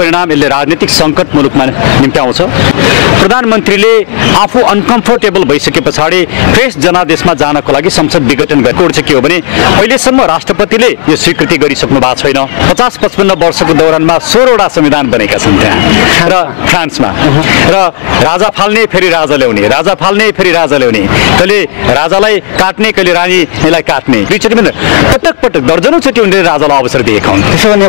परिणाम यसले राजनीतिक सङ्कट मुलुकमा निम्त्याउँछ। प्रधानमन्त्रीले आफू अनकम्फर्टेबल भइसके पछाडि फ्रेस जनादेशमा जानको लागि संसद विघटन गरेको चाहिँ के हो भने अहिलेसम्म राष्ट्रपतिले यो स्वीकृति गरिसक्नु भएको छैन। 50-55 वर्षको दौरानमा 16वटा संविधान बनेका छन् त्यहाँ र फ्रान्समा। र राजा फाल्ने फेरि राजा ल्याउने, राजा फाल्ने फेरि राजा ल्याउने, कहिले राजालाई काट्ने कहिले रानीलाई काट्ने, दुईचोटि पटक पटक दर्जनौँचोटि उनले राजालाई अवसर दिएका हुन्। त्यसो भने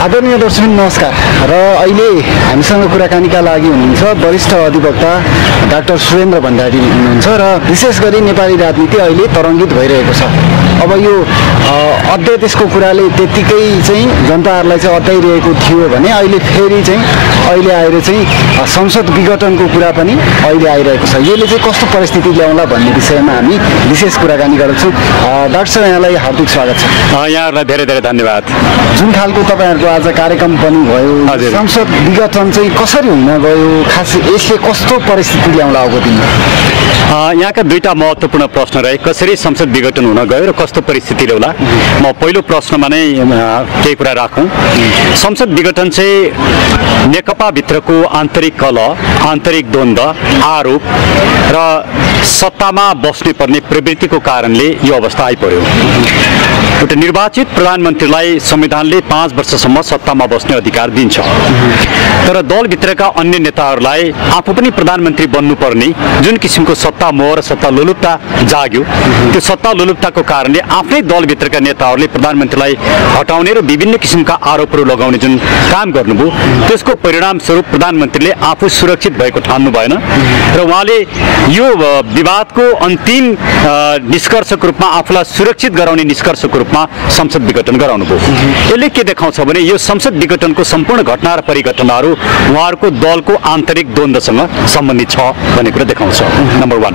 आदरणीय दर्शक नमस्कार र अहिले हामीसँग कुराकानीका लागि हुनुहुन्छ वरिष्ठ अधिवक्ता डाक्टर सुरेन्द्र भण्डारी हुनुहुन्छ र विशेष गरी नेपाली राजनीति अहिले तरङ्गित भइरहेको छ। अब यो अध्यादेशको कुराले त्यत्तिकै चाहिँ जनताहरूलाई चाहिँ अड्याइरहेको थियो भने अहिले फेरि चाहिँ अहिले आएर चाहिँ संसद विघटनको कुरा पनि अहिले आइरहेको छ। यसले चाहिँ कस्तो परिस्थिति ल्याउला भन्ने विषयमा हामी विशेष कुराकानी गर्छौँ। डाक्टर साहब यहाँलाई हार्दिक स्वागत छ। यहाँहरूलाई धेरै धेरै धन्यवाद। जुन खालको तपाईँहरूको आज कार्यक्रम पनि भयो, संसद विघटन चाहिँ कसरी हुन गयो, खास यसले कस्तो परिस्थिति ल्याउला अब दिनमा? यहाँका दुईटा महत्त्वपूर्ण प्रश्न रहे, कसरी संसद विघटन हुन गयो र कस्तो परिस्थिति ल्याउला। म पहिलो प्रश्नमा नै केही कुरा राखौँ। संसद विघटन चाहिँ नेकपाभित्रको आन्तरिक कलह, आन्तरिक द्वन्द्व, आरोप र सत्तामा बस्नै पर्ने प्रवृत्तिको कारणले यो अवस्था आइपर्यो। एउटा निर्वाचित प्रधानमन्त्रीलाई संविधानले 5 वर्षसम्म सत्तामा बस्ने अधिकार दिन्छ, तर दलभित्रका अन्य नेताहरूलाई आफू पनि प्रधानमन्त्री बन्नुपर्ने जुन किसिमको सत्ता मोह र सत्ता लोलुपता जाग्यो, त्यो सत्ता लोलुपताको कारणले आफ्नै दलभित्रका नेताहरूले प्रधानमन्त्रीलाई हटाउने र विभिन्न किसिमका आरोपहरू लगाउने जुन काम गर्नुभयो, त्यसको परिणामस्वरूप प्रधानमन्त्रीले आफू सुरक्षित भएको ठान्नु भएन र उहाँले यो विवादको अन्तिम निष्कर्षको रूपमा आफूलाई सुरक्षित गराउने निष्कर्षको रूपमा संसद विघटन गराउनुभयो। यसले के देखाउँछ भने यो संसद विघटनको सम्पूर्ण घटना र परिघटनाहरू उहाँहरूको दलको आन्तरिक द्वन्द्वसँग सम्बन्धित छ भन्ने कुरा देखाउँछ। नम्बर 1।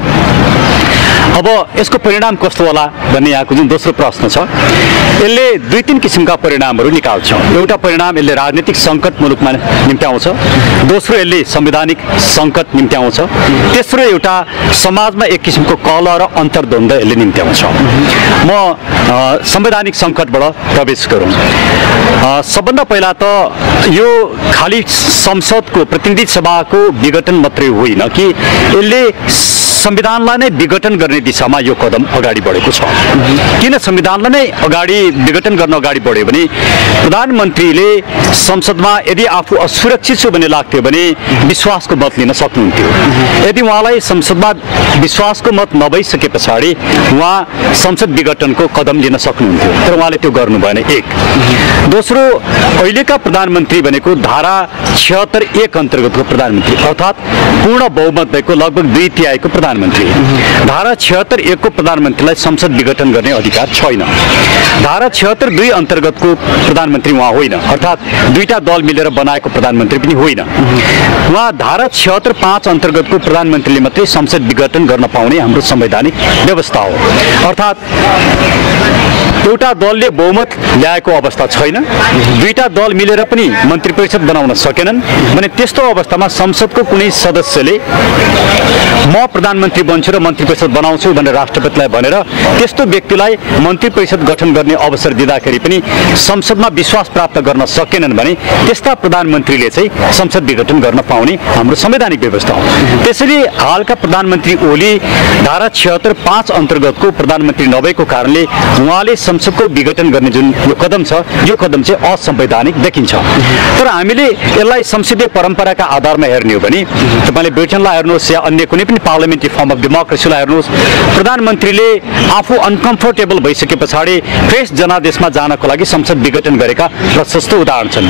अब यसको परिणाम कस्तो होला भन्ने यहाँको जुन दोस्रो प्रश्न छ, यसले 2-3 किसिमका परिणामहरू निकाल्छ। एउटा परिणाम यसले राजनीतिक सङ्कट मुलुकमा निम्त्याउँछ, दोस्रो यसले संवैधानिक सङ्कट निम्त्याउँछ, तेस्रो एउटा समाजमा एक किसिमको कलह र अन्तर्द्वन्द्व यसले निम्त्याउँछ। म संवैधानिक सङ्कटबाट प्रवेश गरौँ। सबभन्दा पहिला त यो खालि संसदको प्रतिनिधि सभाको विघटन मात्रै होइन कि यसले संविधानलाई नै विघटन गर्ने दिशामा यो कदम अगाडि बढेको छ। किन संविधानलाई नै विघटन गर्न अगाडि बढ्यो भने प्रधानमन्त्रीले संसदमा यदि आफू असुरक्षित छु भन्ने लाग्थ्यो भने विश्वासको मत लिन सक्नुहुन्थ्यो। यदि उहाँलाई संसदमा विश्वासको मत नभइसके पछाडि उहाँ संसद विघटनको कदम लिन सक्नुहुन्थ्यो, तर उहाँले त्यो गर्नु भएन। एक। दोस्रो, अहिलेका प्रधानमन्त्री भनेको धारा 76(1) अन्तर्गतको प्रधानमन्त्री, अर्थात् पूर्ण बहुमत भएको लगभग 2/3 प्रधानमन्त्री। धारा 76(1) को प्रधानमन्त्रीलाई संसद विघटन गर्ने अधिकार छैन। धारा 76(2) अन्तर्गतको प्रधानमन्त्री उहाँ होइन, अर्थात् दुईटा दल मिलेर बनाएको प्रधानमन्त्री पनि होइन। उहाँ धारा 76(5) अन्तर्गतको प्रधानमन्त्रीले मात्रै संसद विघटन गर्न पाउने हाम्रो संवैधानिक व्यवस्था हो। अर्थात् एउटा दलले बहुमत ल्याएको अवस्था छैन, दुईटा दल मिलेर पनि मन्त्री परिषद बनाउन सकेनन् भने त्यस्तो अवस्थामा संसदको कुनै सदस्यले म प्रधानमन्त्री बन्छु र मन्त्री परिषद बनाउँछु भनेर राष्ट्रपतिलाई भनेर त्यस्तो व्यक्तिलाई मन्त्री परिषद गठन गर्ने अवसर दिँदाखेरि पनि संसदमा विश्वास प्राप्त गर्न सकेनन् भने त्यस्ता प्रधानमन्त्रीले चाहिँ संसद विघटन गर्न पाउने हाम्रो संवैधानिक व्यवस्था हो। त्यसैले हालका प्रधानमन्त्री ओली धारा 76(5) अन्तर्गतको प्रधानमन्त्री नभएको कारणले उहाँले संसदको विघटन गर्ने जुन यो कदम छ, यो कदम चाहिँ असंवैधानिक देखिन्छ। तर हामीले यसलाई संसदीय परम्पराका आधारमा हेर्ने हो भने तपाईँले ब्रिटेनलाई हेर्नुहोस् या अन्य कुनै पनि पार्लियामेन्ट्री फर्म अफ डेमोक्रेसीलाई हेर्नुहोस्, प्रधानमन्त्रीले आफू अनकम्फर्टेबल भइसके पछाडि फ्रेस जनादेशमा जानको लागि संसद विघटन गरेका प्रशस्त उदाहरण छन्।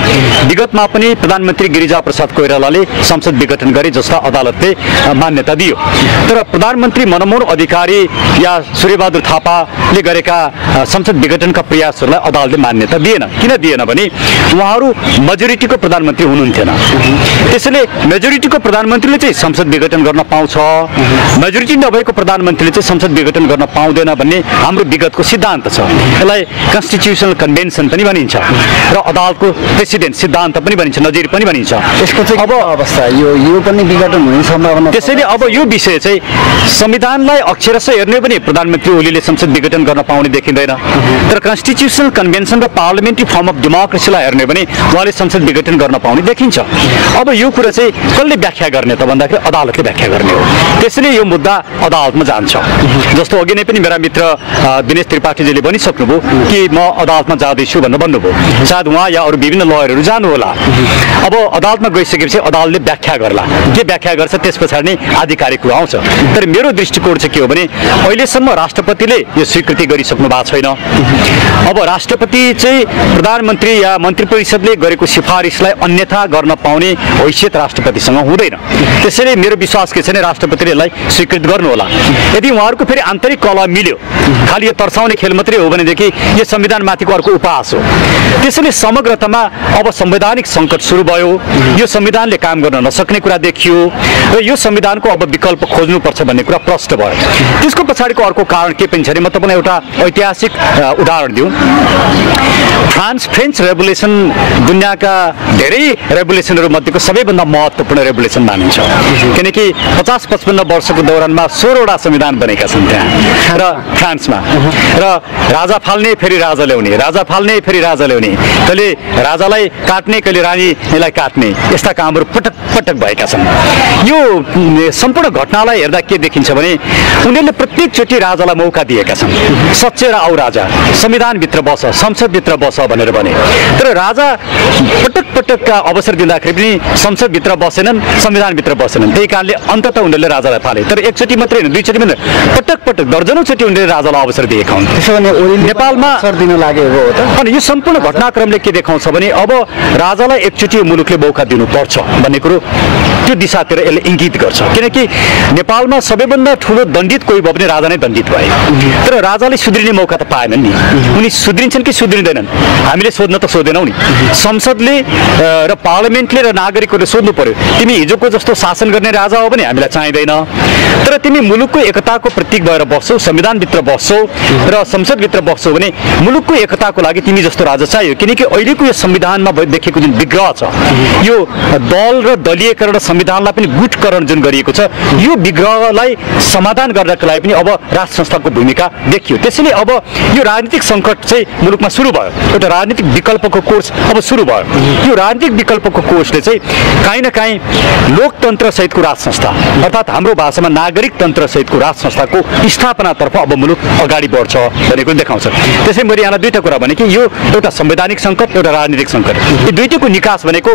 विगतमा पनि प्रधानमन्त्री गिरिजाप्रसाद कोइरालाले संसद विघटन गरे जसलाई अदालतले मान्यता दियो, तर प्रधानमन्त्री मनमोहन अधिकारी या सूर्यबहादुर थापाले गरेका संसद विघटनका प्रयासहरूलाई अदालतले मान्यता दिएन। किन दिएन भने उहाँहरू मेजोरिटीको प्रधानमन्त्री हुनुहुन्थेन। त्यसैले मेजोरिटीको प्रधानमन्त्रीले चाहिँ संसद विघटन गर्न पाउँछ, मेजोरिटी नभएको प्रधानमन्त्रीले चाहिँ संसद विघटन गर्न पाउँदैन भन्ने हाम्रो विगतको सिद्धान्त छ। यसलाई कन्स्टिट्युसनल कन्भेन्सन पनि भनिन्छ र अदालतको प्रेसिडेन्ट सिद्धान्त पनि भनिन्छ, नजिर पनि भनिन्छ। यसको चाहिँ अब अवस्था यो पनि विघटन हुने सम्भावना। त्यसैले अब यो विषय चाहिँ संविधानलाई अक्षरशः हेर्ने भने प्रधानमन्त्री ओलीले संसद विघटन गर्न पाउने देखिँदैन। तर कन्स्टिट्युसनल कन्भेन्सन र पार्लियामेन्ट्री फर्म अफ डेमोक्रेसीलाई हेर्ने हो भने उहाँले संसद विघटन गर्न पाउने देखिन्छ। अब यो कुरा चाहिँ कसले व्याख्या गर्ने त भन्दाखेरि अदालतले व्याख्या गर्ने हो। त्यसैले यो मुद्दा अदालतमा जान्छ। जस्तो अघि नै पनि मेरा मित्र दिनेश त्रिपाठीजीले भनिसक्नुभयो कि म अदालतमा जाँदैछु भनेर भन्नुभयो। सायद उहाँ या अरू विभिन्न लयरहरू जानु होला। अब अदालतमा गइसकेपछि अदालतले व्याख्या गर्ला, के व्याख्या गर्छ त्यस पछाडि नै आधिकारिक कुरा आउँछ। तर मेरो दृष्टिकोण चाहिँ के हो भने अहिलेसम्म राष्ट्रपतिले यो स्वीकृति गरिसक्नु भएको छैन। अब राष्ट्रपति चाहिँ प्रधानमन्त्री या मन्त्री परिषदले गरेको सिफारिसलाई अन्यथा गर्न पाउने हैसियत राष्ट्रपतिसँग हुँदैन। त्यसैले मेरो विश्वास के छ भने राष्ट्रपतिले यसलाई स्वीकृत गर्नु होला। यदि उहाँहरूको फेरि आन्तरिक कलह मिल्यो, खालि यो तर्साउने खेल मात्रै हो भनेदेखि यो संविधानमाथिको अर्को उपहास हो। त्यसैले समग्रतामा अब संवैधानिक सङ्कट सुरु भयो। यो संविधानले काम गर्न नसक्ने कुरा देखियो र यो संविधानको अब विकल्प खोज्नुपर्छ भन्ने कुरा प्रष्ट भयो। त्यसको पछाडिको अर्को कारण के पनि छ भने म तपाईँलाई एउटा ऐतिहासिक उदाहरण दिउँ। फ्रेन्च रेभोल्युसन दुनियाँका धेरै रेभोल्युसनहरू मध्येको सबैभन्दा महत्त्वपूर्ण रेभोल्युसन मानिन्छ। किनकि 50-55 वर्षको दौरानमा 16वटा संविधान बनेका छन् त्यहाँ र फ्रान्समा। र राजा फाल्ने फेरि राजा ल्याउने, राजा फाल्ने फेरि राजा ल्याउने, कहिले राजालाई काट्ने कहिले रानीलाई काट्ने, यस्ता कामहरू पटक पटक भएका छन्। यो सम्पूर्ण घटनालाई हेर्दा के देखिन्छ भने उनीहरूले प्रत्येकचोटि राजालाई मौका दिएका छन्, सच्चेर आऊ राजा, संविधानभित्र बस, संसदभित्र बस भनेर भने। तर राजा पटक पटकका अवसर दिँदाखेरि पनि संसदभित्र बसेनन्, संविधानभित्र बसेनन्। त्यही कारणले अन्ततः उनीहरूले राजालाई फाले। तर एकचोटि मात्रै होइन, दुईचोटि मात्रै, पटक पटक दर्जनौँचोटि उनीहरूले राजालाई अवसर दिएका हुन्। त्यसो भने नेपालमा अवसर दिन लागेको हो त। अनि यो सम्पूर्ण घटनाक्रमले के देखाउँछ भने अब राजालाई एकचोटि मुलुकले मौका दिनुपर्छ भन्ने कुरो त्यो दिशातिर यसले इङ्गित गर्छ। किनकि नेपालमा सबैभन्दा ठुलो दण्डित कोही भयो भने राजा नै दण्डित भए। तर राजाले सुध्रिने मौका त पाएनन् नि। उनी सुध्रिन्छन् कि सुध्रिँदैनन् हामीले सोध्न त सोधेनौँ नि। संसदले र पार्लियामेन्टले र नागरिकहरूले सोध्नु पर्यो, तिमी हिजोको जस्तो शासन गर्ने राजा हो भने हामीलाई चाहिँदैन, तर तिमी मुलुकको एकताको प्रतीक भएर बस्छौ, संविधानभित्र बस्छौ र संसदभित्र बस्छौ भने मुलुकको एकताको लागि तिमी जस्तो राजा चाहियो। किनकि अहिलेको यो संविधानमा देखेको जुन विग्रह छ, यो दल र दलीयकरण संविधानलाई पनि गुटकरण जुन गरिएको छ, यो विग्रहलाई समाधान गर्नका लागि पनि अब राज संस्थाको भूमिका देखियो। त्यसैले अब यो राजनीतिक सङ्कट चाहिँ मुलुकमा सुरु भयो। एउटा राजनीतिक विकल्पको कोर्स अब सुरु भयो। यो राजनीतिक विकल्पको कोर्सले चाहिँ काहीँ न काहीँ लोकतन्त्र सहितको राज संस्था अर्थात् हाम्रो भाषामा नागरिक तन्त्र सहितको राज संस्थाको स्थापनातर्फ अब मुलुक अगाडि बढ्छ भनेको देखाउँछ। त्यसै मैले यहाँलाई दुईटा कुरा भने कि यो एउटा संवैधानिक सङ्कट, एउटा राजनीतिक सङ्कट। यो दुईटैको निकास भनेको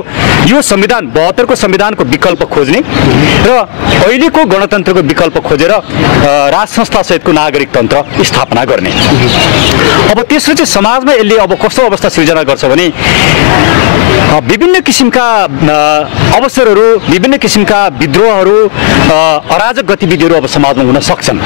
यो संविधान 72 को संविधानको विकल्प खोज्ने र अहिलेको गणतन्त्रको विकल्प खोजेर राज संस्था सहितको नागरिक तन्त्र स्थापना गर्ने। अब तेस्रो चाहिँ समाजमा यसले अब कस्तो अवस्था सिर्जना गर्छ भने विभिन्न किसिमका अवसरहरू, विभिन्न किसिमका विद्रोहहरू, अराजक गतिविधिहरू अब समाजमा हुन सक्छन्।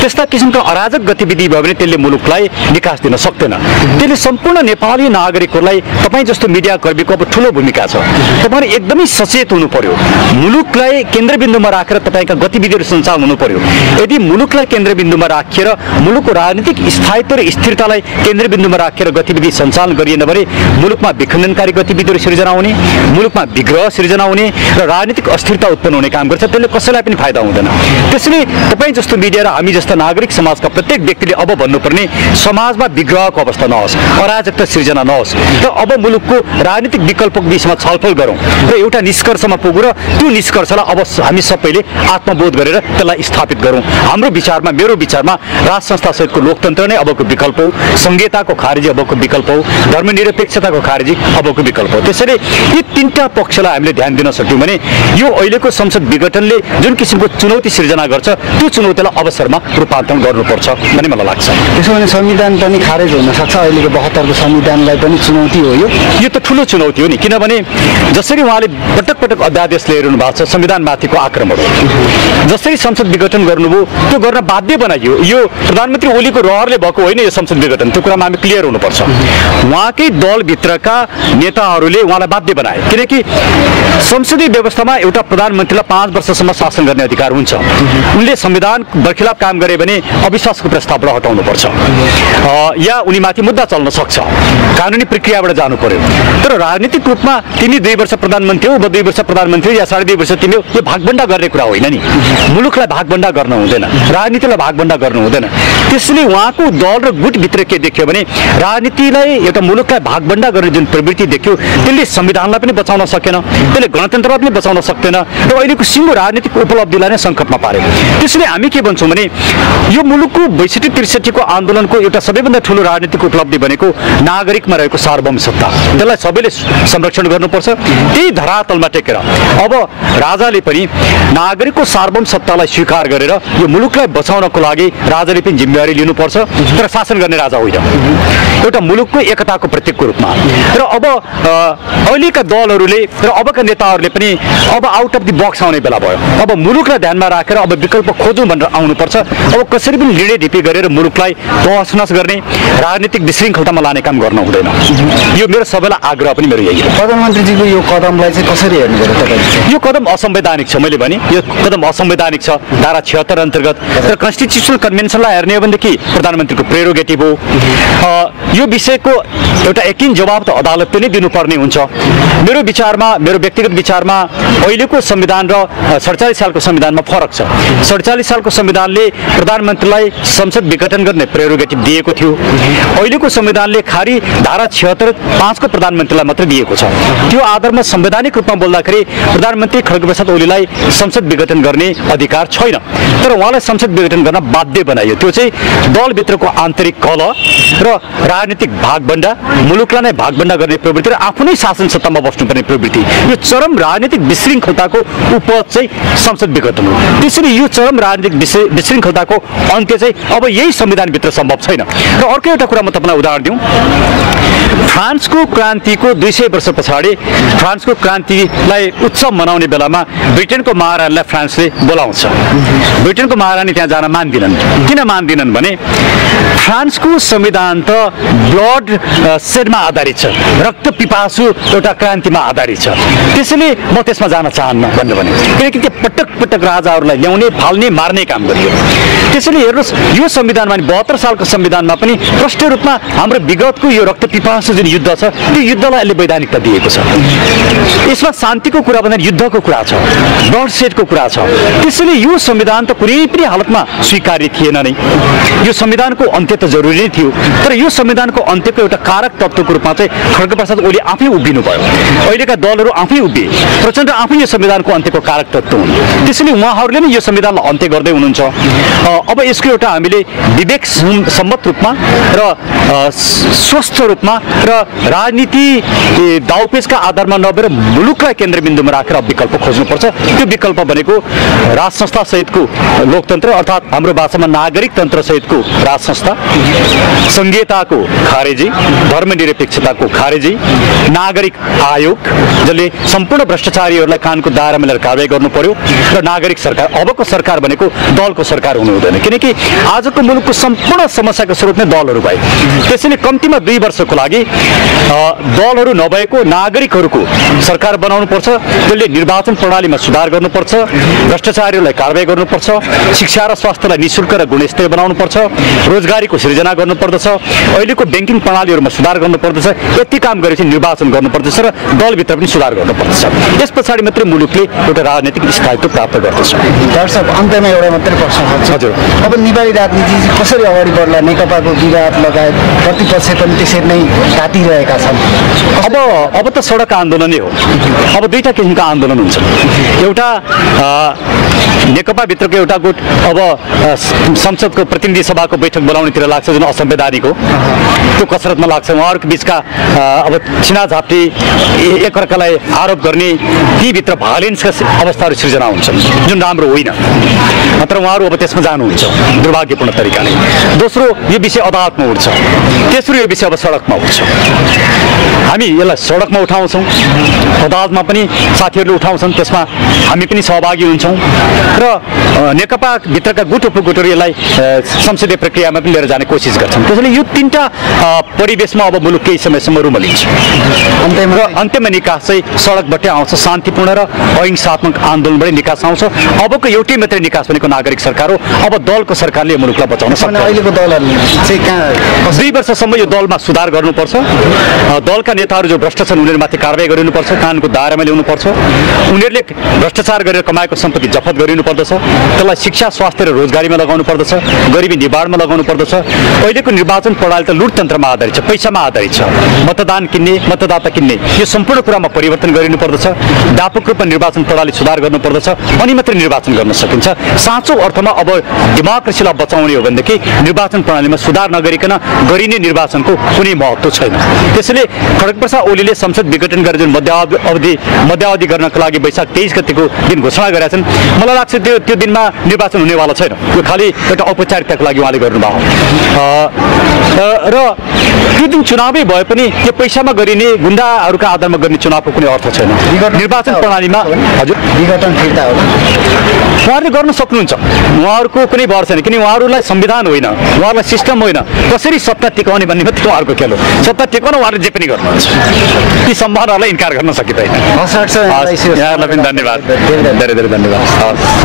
त्यस्ता किसिमका अराजक गतिविधि भयो भने त्यसले मुलुकलाई विकास दिन सक्दैन। त्यसले सम्पूर्ण नेपाली नागरिकहरूलाई, तपाईँ जस्तो मिडिया कर्मीको अब ठुलो भूमिका छ। तपाईँले एकदमै सचेत हुनु पर्यो। मुलुकलाई केन्द्रबिन्दुमा राखेर तपाईँका गतिविधिहरू सञ्चालन हुनु पर्यो। यदि मुलुकलाई केन्द्रबिन्दुमा राखेर मुलुकको राजनीतिक स्थायित्व र स्थिरतालाई केन्द्रबिन्दुमा राखेर गतिविधि सञ्चालन गरिएन भने मुलुकमा विखण्डनकारी गतिविधिहरू सिर्जना हुने, मुलुकमा विग्रह सिर्जना हुने र राजनीतिक अस्थिरता उत्पन्न हुने काम गर्छ। त्यसले कसैलाई पनि फाइदा हुँदैन। त्यसैले तपाईँ जस्तो मिडिया र हामी जस्ता नागरिक समाजका प्रत्येक व्यक्तिले अब भन्नुपर्ने समाजमा विग्रहको अवस्था नहोस्, अराजकता सिर्जना नहोस् र अब मुलुकको राजनीतिक विकल्पको विषयमा छलफल गरौँ र एउटा निष्कर्षमा पुगौँ र त्यो निष्कर्षलाई अब हामी सबैले आत्मबोध गरेर त्यसलाई स्थापित गरौँ। हाम्रो विचारमा, मेरो विचारमा राज संस्था सहितको लोकतन्त्र नै अबको विकल्प हो, संघीयताको खारेजी अबको विकल्प हो, धर्मनिरपेक्षताको खारेजी अबको विकल्प हो। त्यसैले यी तीनटा पक्षलाई हामीले ध्यान दिन सक्यौँ भने यो अहिलेको संसद विघटनले जुन किसिमको चुनौती सिर्जना गर्छ त्यो चुनौतीलाई अवसरमा रूपान्तरण गर्नुपर्छ भन्ने मलाई लाग्छ। त्यसो भने संविधान पनि खारेज हुन सक्छ। अहिलेको 72 को संविधानलाई पनि चुनौती हो यो त ठुलो चुनौती हो नि। किनभने जसरी उहाँले पटक पटक अध्यादेश ल्याइरहनु भएको छ, संविधानमाथिको आक्रमण हो। जसरी संसद विघटन गर्नुभयो त्यो गर्न बाध्य बनाइयो। यो प्रधानमन्त्री ओलीको रहरले भएको होइन यो संसद विघटन, त्यो कुरामा हामी क्लियर हुनुपर्छ। उहाँकै दलभित्रका नेताहरूले उहाँलाई बाध्य बनाए। किनकि संसदीय व्यवस्थामा एउटा प्रधानमन्त्रीलाई 5 वर्षसम्म शासन गर्ने अधिकार हुन्छ। उनले संविधान बर्खिलाफ काम गरे भने अविश्वासको प्रस्तावबाट हटाउनुपर्छ या उनीमाथि मुद्दा चल्न सक्छ, कानुनी प्रक्रियाबाट जानु पर्यो। तर राजनीतिक रूपमा तिमी 2 वर्ष प्रधानमन्त्री हो, 2 वर्ष प्रधानमन्त्री या 2.5 वर्ष तिमी हो, यो भागबन्डा गर्ने कुरा होइन नि। मुलुकलाई भागबन्डा गर्न हुँदैन, राजनीतिलाई भागबन्डा गर्नु हुँदैन। त्यसैले उहाँको दल र गुटभित्र के देख्यो भने राजनीतिलाई एउटा मुलुकलाई भागबन्डा गर्ने जुन प्रवृत्ति देख्यो त्यसले संविधानलाई पनि बचाउन सकेन, त्यसले गणतन्त्रलाई पनि बचाउन सक्दैन र अहिलेको सिङ्गो राजनीतिक उपलब्धिलाई नै सङ्कटमा पार्यो। त्यसैले हामी के भन्छौँ भने यो मुलुकको 62-63 को आन्दोलनको एउटा सबैभन्दा ठुलो राजनीतिक उपलब्धि भनेको नागरिकमा रहेको सार्वभौम सत्ता, त्यसलाई सबैले संरक्षण गर्नुपर्छ। त्यही धरातलमा टेकेर अब राजाले पनि नागरिकको सार्वभौम सत्तालाई स्वीकार गरेर यो मुलुकलाई बचाउनको लागि राजाले पनि जिम्मेवारी लिनुपर्छ, तर शासन गर्ने राजा होइन, एउटा मुलुकको एकताको प्रतीकको रूपमा। र अब अहिलेका दलहरूले र अबका नेताहरूले पनि अब आउट अफ द बक्स आउने बेला भयो। अब मुलुकलाई ध्यानमा राखेर अब विकल्प खोजौँ भनेर आउनुपर्छ। अब कसरी पनि लिडे ढिपी गरेर मुलुकलाई तहस-नहस गर्ने, राजनीतिक विशृङ्खलतामा लाने काम गर्न हुँदैन। यो मेरो सबैलाई आग्रह पनि मेरो यही हो। प्रधानमन्त्रीजीको यो कदमलाई चाहिँ कसरी हेर्नुभयो तपाईँ? यो कदम असंवैधानिक छ, मैले भने यो कदम असंवैधानिक छ धारा 76 अन्तर्गत। र कन्स्टिट्युसनल कन्भेन्सनलाई हेर्ने हो भनेदेखि प्रधानमन्त्रीको प्रेरोगेटिभ हो। यो विषयको एउटा यकिन जवाब त अदालतले नै दिनुपर्ने हुन्छ। मेरो विचारमा, मेरो व्यक्तिगत विचारमा अहिलेको संविधान र 47 सालको संविधानमा फरक छ। 47 सालको संविधानले प्रधानमन्त्रीलाई संसद विघटन गर्ने प्रेरोगेटिभ दिएको थियो। अहिलेको संविधानले खाली धारा 76(5) को प्रधानमन्त्रीलाई मात्रै दिएको छ। त्यो आधारमा संवैधानिक रूपमा बोल्दाखेरि प्रधानमन्त्री खड्गप्रसाद ओलीलाई संसद विघटन गर्ने अधिकार छैन, तर उहाँलाई संसद विघटन गर्न बाध्य बनाइयो। त्यो चाहिँ दलभित्रको आन्तरिक कलह र राजनीतिक भागबन्डा, मुलुकलाई नै भागबन्डा गर्ने प्रवृत्ति र आफू नै शासन सत्तामा बस्नुपर्ने प्रवृत्ति, यो चरम राजनीतिक विशृङ्खलताको उपज चाहिँ संसद विघटन हो। त्यसैले यो चरम राजनीतिक विशृङ्खलताको अन्त्य चाहिँ अब यही संविधानभित्र सम्भव छैन। र अर्को एउटा कुरा म तपाईँलाई उदाहरण दिउँ, फ्रान्सको क्रान्तिको 200 वर्ष पछाडि फ्रान्सको क्रान्तिलाई उत्सव मनाउने बेलामा ब्रिटेनको महारानीलाई फ्रान्सले बोलाउँछ। ब्रिटेनको महारानी त्यहाँ जान मान्दिनन्। किन मान्दिनन् भने फ्रान्सको संविधान त ब्लड सेडमा आधारित छ, रक्त पिपासु एउटा क्रान्तिमा आधारित छ। त्यसैले म त्यसमा जान चाहन्न भन्नु भने, किनकि त्यो पटक पटक राजाहरूलाई ल्याउने, फाल्ने, मार्ने काम गरियो। त्यसैले हेर्नुहोस्, यो संविधानमा 72 सालको संविधानमा पनि प्रष्ट रूपमा हाम्रो विगतको यो रक्त पिपासु जुन युद्ध छ त्यो युद्धलाई अहिले वैधानिकता दिएको छ। यसमा शान्तिको कुरा भन्दा युद्धको कुरा छ, ब्लड सेडको कुरा छ। त्यसैले यो संविधान त कुनै पनि हालतमा स्वीकार्य थिएन नै। यो संविधानको अन्त्य त जरुरी नै थियो, तर यो संविधानको अन्त्यको एउटा कारक तत्त्वको रूपमा चाहिँ खड्गप्रसाद ओली आफै उभिनु भयो। अहिलेका दलहरू आफै उभिए, प्रचण्ड आफै यो संविधानको अन्त्यको कारक तत्त्व हुन्। त्यसैले उहाँहरूले नै यो संविधानलाई अन्त्य गर्दै हुनुहुन्छ। अब यसको एउटा हामीले विवेक सम्मत रूपमा र स्वस्थ रूपमा र राजनीति दाउपेचका आधारमा नभएर मुलुकलाई केन्द्रबिन्दुमा राखेर विकल्प खोज्नुपर्छ। त्यो विकल्प भनेको राज संस्था सहितको लोकतन्त्र, अर्थात् हाम्रो भाषामा नागरिक तन्त्र सहितको राज संस्था, संघीयताको खारेजी, धर्मनिरपेक्षताको खारेजी, नागरिक आयोग जसले सम्पूर्ण भ्रष्टाचारीहरूलाई कानको दायरा मिलेर कारबाही गर्नु पर्यो, र नागरिक सरकार। अबको सरकार भनेको दलको सरकार हुनु हुँदैन, किनकि आजको मुलुकको सम्पूर्ण समस्याको स्रोत नै दलहरू भए। त्यसैले कम्तीमा 2 वर्षको लागि दलहरू नभएको नागरिकहरूको सरकार बनाउनु पर्छ, जसले निर्वाचन प्रणालीमा सुधार गर्नुपर्छ, भ्रष्टाचारीहरूलाई कारबाही गर्नुपर्छ, शिक्षा र स्वास्थ्यलाई निःशुल्क र गुणस्तरीय बनाउनु पर्छ, रोजगारीको सृजना गर्नुपर्दछ, अहिलेको ब्याङ्किङ प्रणालीहरूमा सुधार गर्नुपर्दछ। यति काम गरेपछि निर्वाचन गर्नुपर्दछ र दलभित्र पनि सुधार गर्नुपर्दछ। यस पछाडि मात्रै मुलुकले एउटा राजनीतिक स्थायित्व प्राप्त गर्दछ। डाक्टर साहब, अन्तमा एउटा मात्रै प्रश्न छ। हजुर, अब नेपाली राजनीति कसरी अगाडि बढ्ला? नेकपाको विवाद लगायत प्रतिपक्ष पनि त्यसरी नै तातिरहेका छन्। अब त सडक आन्दोलन नै हो। अब दुईटा किसिमका आन्दोलन हुन्छ। एउटा नेकपाभित्रको एउटा गुट अब संसदको प्रतिनिधि सभाको बैठक बोलाउनेतिर लाग्छ, जुन असंवैधानिक हो। त्यो कसरतमा लाग्छ। उहाँहरूको बिचका अब छिनाझाप्टी, एकअर्कालाई आरोप गर्ने, तीभित्र भायोलेन्सका अवस्थाहरू सृजना हुन्छन्, जुन राम्रो होइन। तर उहाँहरू अब त्यसमा जानुहुन्छ दुर्भाग्यपूर्ण तरिकाले। दोस्रो, यो विषय अदालतमा उठ्छ। तेस्रो, यो विषय अब सडकमा उठ्छ। हामी यसलाई सडकमा उठाउँछौँ, अदालतमा पनि साथीहरूले उठाउँछन्, त्यसमा हामी पनि सहभागी हुन्छौँ। र नेकपा भित्रका गुट उपगुटहरू यसलाई संसदीय प्रक्रियामा पनि लिएर जाने कोसिस गर्छन्। त्यसैले यो तीनटा परिवेशमा अब मुलुक केही समयसम्म रुमलिन्छ र अन्त्यमा निकास चाहिँ सडकबाटै आउँछ, शान्तिपूर्ण र अहिंसात्मक आन्दोलनबाटै निकास आउँछ। अबको एउटै मात्रै निकास भनेको नागरिक सरकार हो। अब दलको सरकारले मुलुकलाई बचाउन सक्छ। अहिलेको दलहरूले चाहिँ कहाँ 2 वर्षसम्म यो दलमा सुधार गर्नुपर्छ। दलका नेताहरू जो भ्रष्ट छन् उनीहरूमाथि कारबाही गरिनुपर्छ, कानुनको दायरामा ल्याउनुपर्छ। उनीहरूले भ्रष्टाचार गरेर कमाएको सम्पत्ति जफत गरिनुपर्दछ, त्यसलाई शिक्षा, स्वास्थ्य र रोजगारीमा लगाउनु पर्दछ, गरिबी निवारणमा लगाउनु पर्दछ। अहिलेको निर्वाचन प्रणाली त लुटतन्त्रमा आधारित छ, पैसामा आधारित छ। मतदान किन्ने, मतदाता किन्ने, यो सम्पूर्ण कुरामा परिवर्तन गरिनुपर्दछ। व्यापक रूपमा निर्वाचन प्रणाली सुधार गर्नुपर्दछ, अनि मात्रै निर्वाचन गर्न सकिन्छ। साँचो अर्थमा अब डेमोक्रेसीलाई बचाउने हो भनेदेखि निर्वाचन प्रणालीमा सुधार नगरिकन गरिने निर्वाचनको कुनै महत्त्व छैन। त्यसैले खड्गप्रसाद ओलीले संसद विघटन गरेर जुन मध्यावधि गर्नको लागि वैशाख 23 गतिको दिन घोषणा गरेका छन्, मलाई लाग्छ त्यो दिनमा निर्वाचन हुनेवाला छैन। यो खालि एउटा औपचारिकताको लागि उहाँले गर्नुभयो र त्यो दिन चुनावै भए पनि त्यो पैसामा गरिने, गुन्डाहरूका आधारमा गर्ने चुनावको कुनै अर्थ छैन। निर्वाचन प्रणालीमा हजुर विघटन फिर्ता हो उहाँहरूले गर्न सक्नुहुन्छ। उहाँहरूको कुनै भर छैन, किनकि उहाँहरूलाई संविधान होइन, उहाँहरूलाई सिस्टम होइन, कसरी सत्ता टिकाउने भन्ने मात्रै उहाँहरूको खेल हो। सत्ता टिकाउन उहाँहरूले जे पनि गर्नुहुन्छ, ती सम्भावनाहरूलाई इन्कार गर्न सकिँदैन। हस्, यहाँहरूलाई पनि धन्यवाद, धेरै धेरै धन्यवाद।